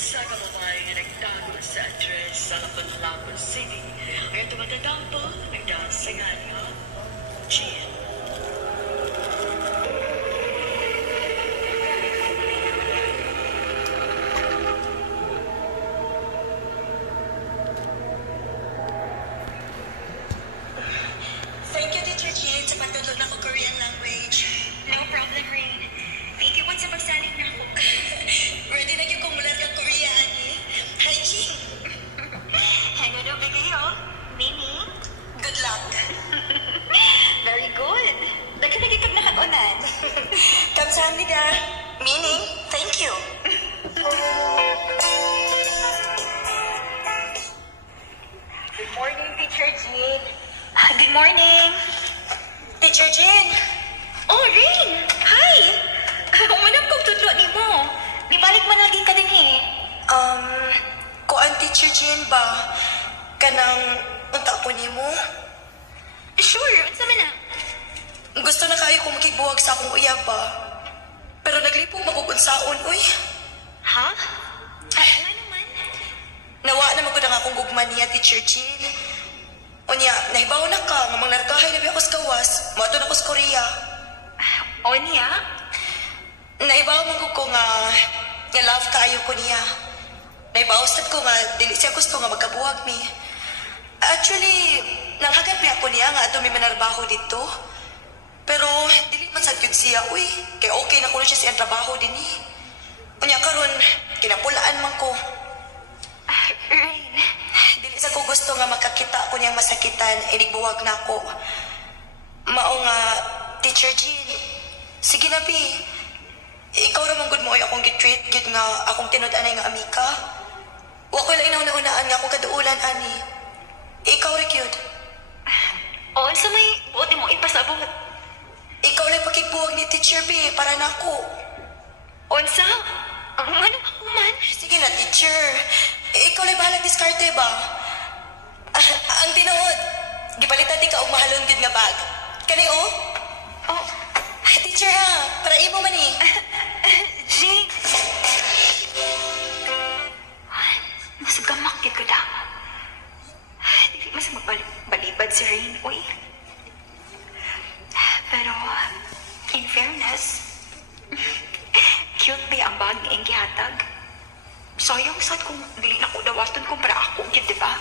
Sa kababae nga nagtago sa address sa Lapu-Lapu City, ay tumatadampo ng dahil sa nga Jean. Thank you, Teacher Jean, sa pagtuturo ng Korean language. No problem, Rain. Thank you sa pagsaling na ako. Ready na yung kumulat ka Korean, eh? Hi, Jean. Ano daw ba kayo? Meaning? Good luck. Very good. Daghan kag nakatunan. Kamsahamnida. Meaning, thank you. Good morning, Teacher Jean. Good morning. Teacher Jean. Oh, Rain! Hi! Umanap kong tudlo ni mo. Di balik man lagi ka din eh. Kuan Teacher Jean ba? Kanang unta ko ni mo? Sure, unsa man na? Gusto na kayo kung makigbuwag sa akong uyab ba? Pero naglipong magugunsaon, uy. Ha? Ano naman? Nawa naman ko na nga akong gugman niya, Teacher Jean. Unya, nahibaw na ka, nga mga narkahay na biya ko sa gawas, mato na ko sa Korea. O niya? Naibaw mo ko nga love kaayo ko niya. Naibaw sad ko nga, dili siya gusto nga magkabuwag mi. Actually, nanghagat mi ako niya nga ato may manarbaho dito. Pero, dili man sad yun siya, uy. Kaya okay na ko na siya siyang trabaho din eh. Unya karon kinapulaan man ko. Rain. Dili sa ko gusto nga makakita ko niyang masakitan, inigbuwag na ako. Mao nga, Teacher Jean, sige na, Pi. Ikaw ramang good mo ay akong gitreat, gid nga akong tinud-anay nga amika. Wa ko lang inauna-unaan nga akong kaduulan, ani. Ikaw rin yun. O, sa may buti mo ipasabot. Ikaw lang pakigbuwag ni Teacher B para na ako. Unsa? Ang ano ako man? Sige na, Teacher. Ikaw lang bahalang diskarte ba? Ang tinuod, gipalitan di ka og mahalon gid nga bag. Kani, oh? Oh, Teacher ha, para imo man eh. Jane. Mas gamak yun ko daw. Dili mas magbalibad si Rain, uy. Pero, in fairness, cute ba ang bag ni gihatag? Sayang sad kung dili na ko dawaton kung para ako yun, di ba?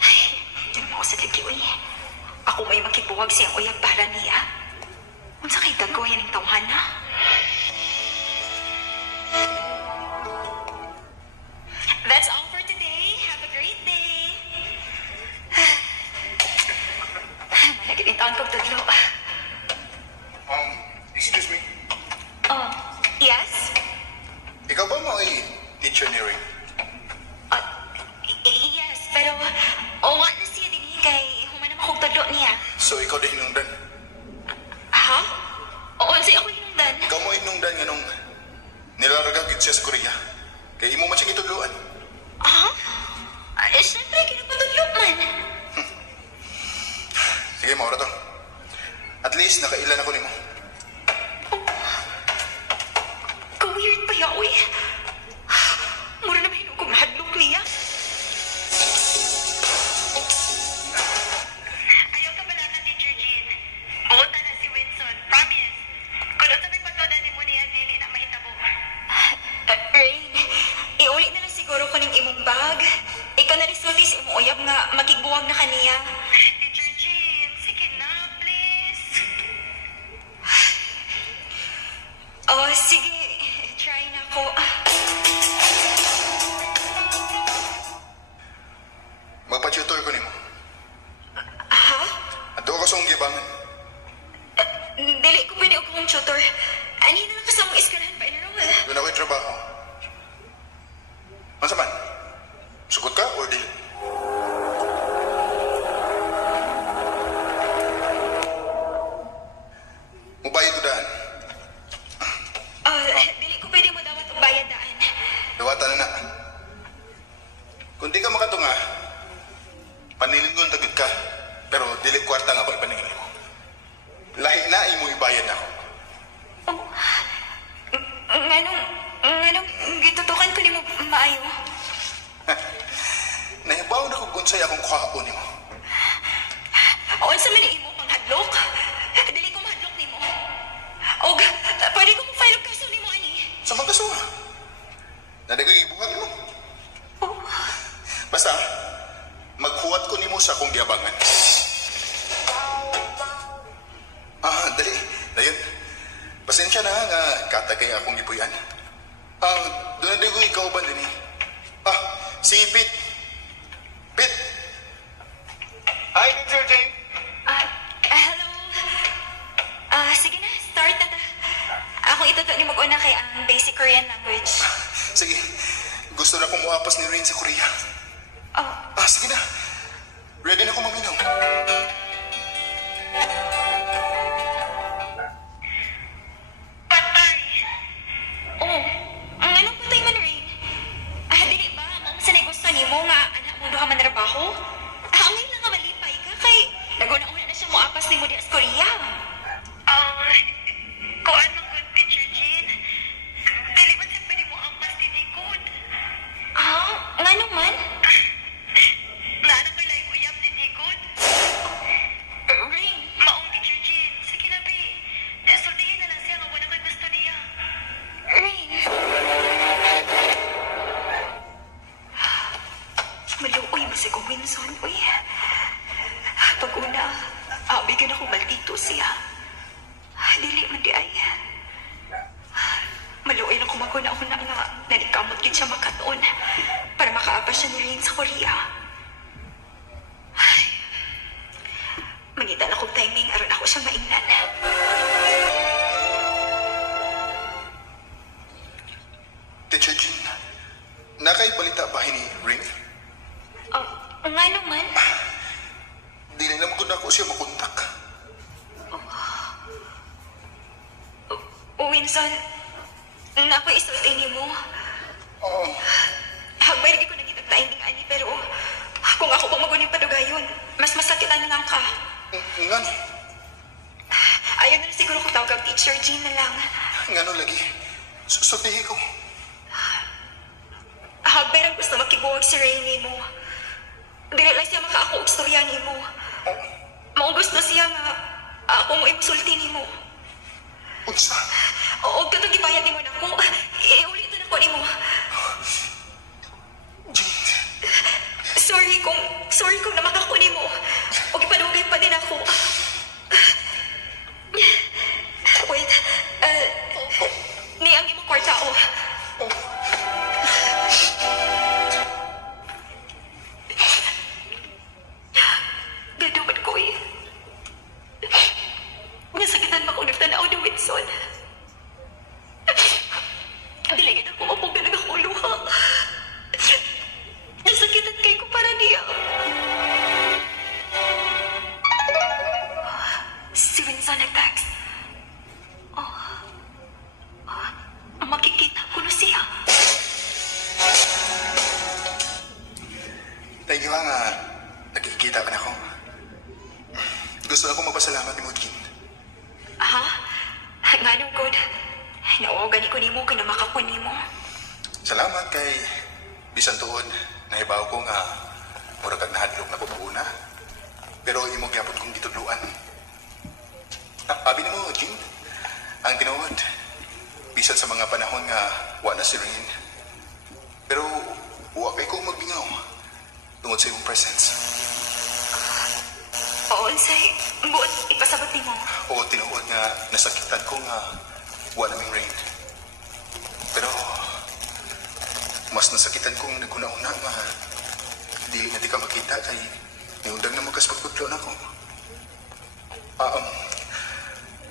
Ay, yun mo sa lagi, uy. Ako may makibuwag siyang uyag para niya. Unsa kay gagawin ng tawhan na? That's all for today. Have a great day. Managilintaan ko tudlo. Excuse me. Oh, yes? Ikaw ba mo ay teacher ni Ray? Yes, pero wa na siya din kay humanam akong tudlo niya. So ikaw din hinungdan? Ha? Oo, unsay ako hinungdan? Ikaw mo hinungdan nga nung nilaragagit siya sa Korea. Kaya imo man siyang itudluan. Ha? Siyempre, kinapatudlo man. Sige, maura to. At least nakailan ako nimo. Ka-weird pa yaw eh. Mura na mahinog kong mahadlok niya. Ayaw ka pala ka, Teacher Jean. Buota na si Winston. Promise. Kung sa may pagkodan ni mo niya, dili na mahitabo. Rain, iuli na lang siguro ko ning imong bag. Ikaw na rin sulti sa imong uyab nga magigbuwag na kaniya. Teacher Jean, sige na, please. Oh, sige. Try na ko. Magpa-tutor ko nimo. Ha? At doon ko sa gibangan. Dili ko pwede og kong tutor. Ani na lang kasamong iskalahan pa enroll. Doon ako'y trabaho. Masa man? Sugot ka or di? Mubayad ko daan. Dili ko pwede mo dawat og bayad daan. Dawatan na na. Kung di ka makatunga, panilingon tagod ka. Pero dili kwarta nga pagpaningin mo. Lahi na imo ibayad ako. Nganong Pasensya na nga, katagay akong ipuyan. Doon na ko ikaw ba din eh? Si Pete. Pete! Hi, Teacher Jane! Hello? Sige na, start na ta. Akong ituto ni mag-una kay ang basic Korean language. Sige, gusto na kong muapas ni Rain sa Korea. Sige na. Ready na ko maminaw. Patay! Ang anong patay man, Rain? Dili ba? Ang sanay gusto ni mo nga anak mo duha man trabaho? Hangin lang nga malipay ka kay naguna-una na siya muapas ni mo di as Korea. Kuan mo good, Teacher Jean. Dili ba siya pwede mo ampas din ni good? Nga naman? Lana ko lang uyab din ni good? Rain, maong Teacher Jean. Sige na, be. Sultihin na lang siya nga wala ko'y gusto niya. Rain. Maluoy mo si Winson, uy. Pag-una, bigyan ako maldito siya. Dili man di ay. Maluoy lang kumaguna-una nga nanikamot din siya makatoon para makaabas siya ni Rain sa Korea. Ay, mangitan akong timing aron ako siya maingnan. Teacher Jean, nakaibalita ba ni Rain? Nga naman? Dili naman ko na ako siya makontak. Winson, nako'y isulti ni mo. Hagbay rin ko nagitagtaing ng ani, pero kung ako pa magunin padugayon, mas masakitan lang ka. Nga no? Ayaw na siguro ko tawag ang Teacher Jean na lang. Nga no lagi. Susultihi ko. Hagbay rin gusto makibuwag si Rainy mo. Dili lang siya makaako og storya ni mo. Maugos na siya nga ako mo imusulti ni mo. Unsa? Oo, katong gibayad ni mo na ko. Iulit na ko ni mo. Jean. Sorry kung namakako ni mo. O ipadugay pa din ako. Wait, ni ang imong kwarta o. Gaduman ko eh. Nasakitan ba kung nagtanaw ni Winson? Diligid ako mapong nagakuluha. Nasakitan kayo ko para niya. Si Winson nag-text. Makikita ko na siya. Thank you nga nakikita ka na ako. Gusto na akong magpasalamat ni mo, Jean. Nga nung good. Nauogan ko ni mo kaya makakun ni mo. Salamat kay bisan tuod. Nahibaw ko nga mura kag nahadlok na ko una. Pero imo gyapon kong gitudluan. Abi na mo, Jean. Ang tinuod. Bisan sa mga panahon nga wa na si Rain. Pero wa kay ko magbingaw tungod sa iyong presence. Oo, say, buot ipasabot ni mo. O tinuod nga nasakitan ko nga wa naming Rain. Pero mas nasakitan kong naguna-una nga dili na di ka makita kay niundang na magkaspagputlo na ko.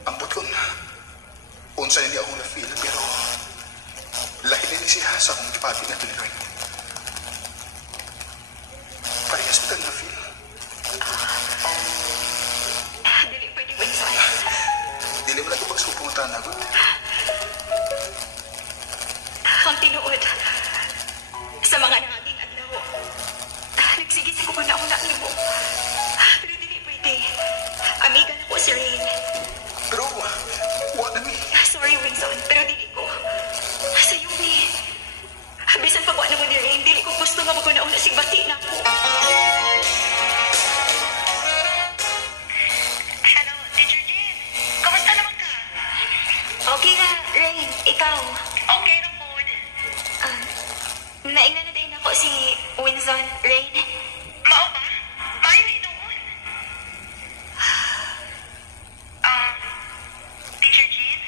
Ang putlon unsa hindi ako na-feel pero lahi ni siya sa akong ipati na Rain. Parehas ko na-feel. Dili pwede Winson. Dili mo na ito pagsupong ang tanagot. Ang tinuod sa mga nangaging adlaw. Nagsigis ko na una ni mo. Pero dili pwede. Amiga na ko si Rain. Pero wa na mi. Sorry, Winson, pero dili ko. Sa'yo ni. Bisan pag wala mo ni Rain, dili ko gusto nga maguna-una sigbati na ko. Hello, Teacher Jean. Kamusta naman ka? Okay nga, Rain. Ikaw? Okay na po. Naingnan na din ako si Winson, Rain. Mao ba? Maayo ni noon. Teacher Jean?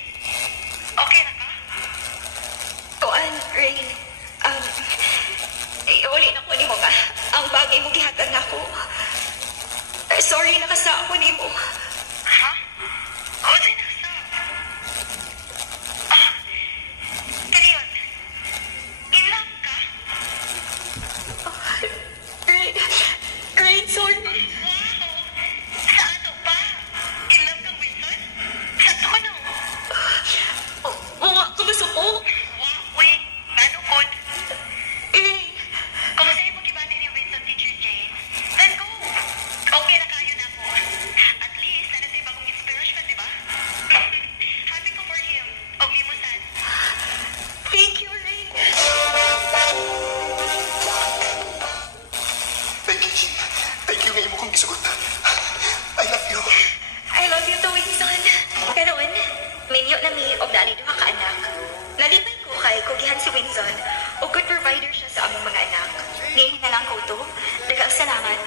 kay kugihan si Winson o good provider siya sa among mga anak. Ngayon na lang ko to. Daghang salamat,